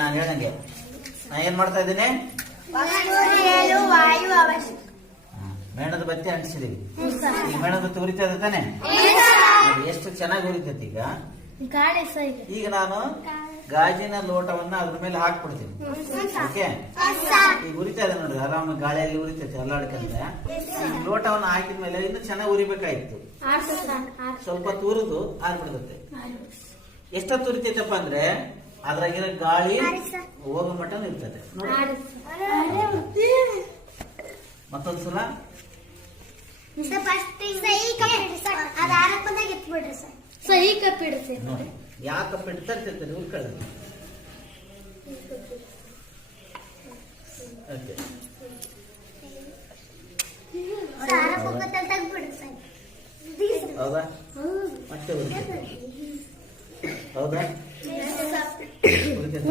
ನಾನು ಹೇಳ್ದಂಗೆ ನಾ ಏನ್ ಮಾಡ್ತಾ ಇದ್ದೀನಿ? ಮೇಣದ ಬತ್ತಿ ಅಂಟಿಸಿದೀವಿ. ಈಗ ಮೇಣದ ಬತ್ತಿ ಉರಿತಾ ಇದೆ ತಾನೆ? ಎಷ್ಟು ಚೆನ್ನಾಗಿ ಉರಿತೈತಿ ಈಗ. ಈಗ ನಾನು ಗಾಜಿನ ಲೋಟವನ್ನ ಅದ್ರ ಮೇಲೆ ಹಾಕ್ಬಿಡ್ತೀನಿ. ಓಕೆ, ಈಗ ಉರಿತಾ ಇದೆ ನೋಡಿ, ಆರಾಮ ಗಾಳಿಯಲ್ಲಿ ಉರಿತೈತಿ ಅಲ್ಲಾಡ್ಕಂದ್ರೆ. ಈಗ ಲೋಟವನ್ನ ಹಾಕಿದ್ಮೇಲೆ ಇನ್ನು ಚೆನ್ನಾಗಿ ಉರಿಬೇಕಾಯ್ತು. ಸ್ವಲ್ಪ ತುರಿದು ಆರ್ಬಿಡ್ತೈತೆ. ಎಷ್ಟೊತ್ತು ಉರಿತೈತಪ್ಪ ಅಂದ್ರೆ ಅದ್ರಾಗಿರೋ ಗಾಳಿ ಹೋಗೋ ಮಟ್ಟನು ಇರ್ತದೆ ನೋಡಿ. ಮತ್ತೊಂದ್ಸಲ ನೋಡಿ, ಯಾವ ಕಪ್ ಇಡ್ತಾ ಇರ್ತೈತೆ ಉಳ್ಕೊಳ್ಳೋದು.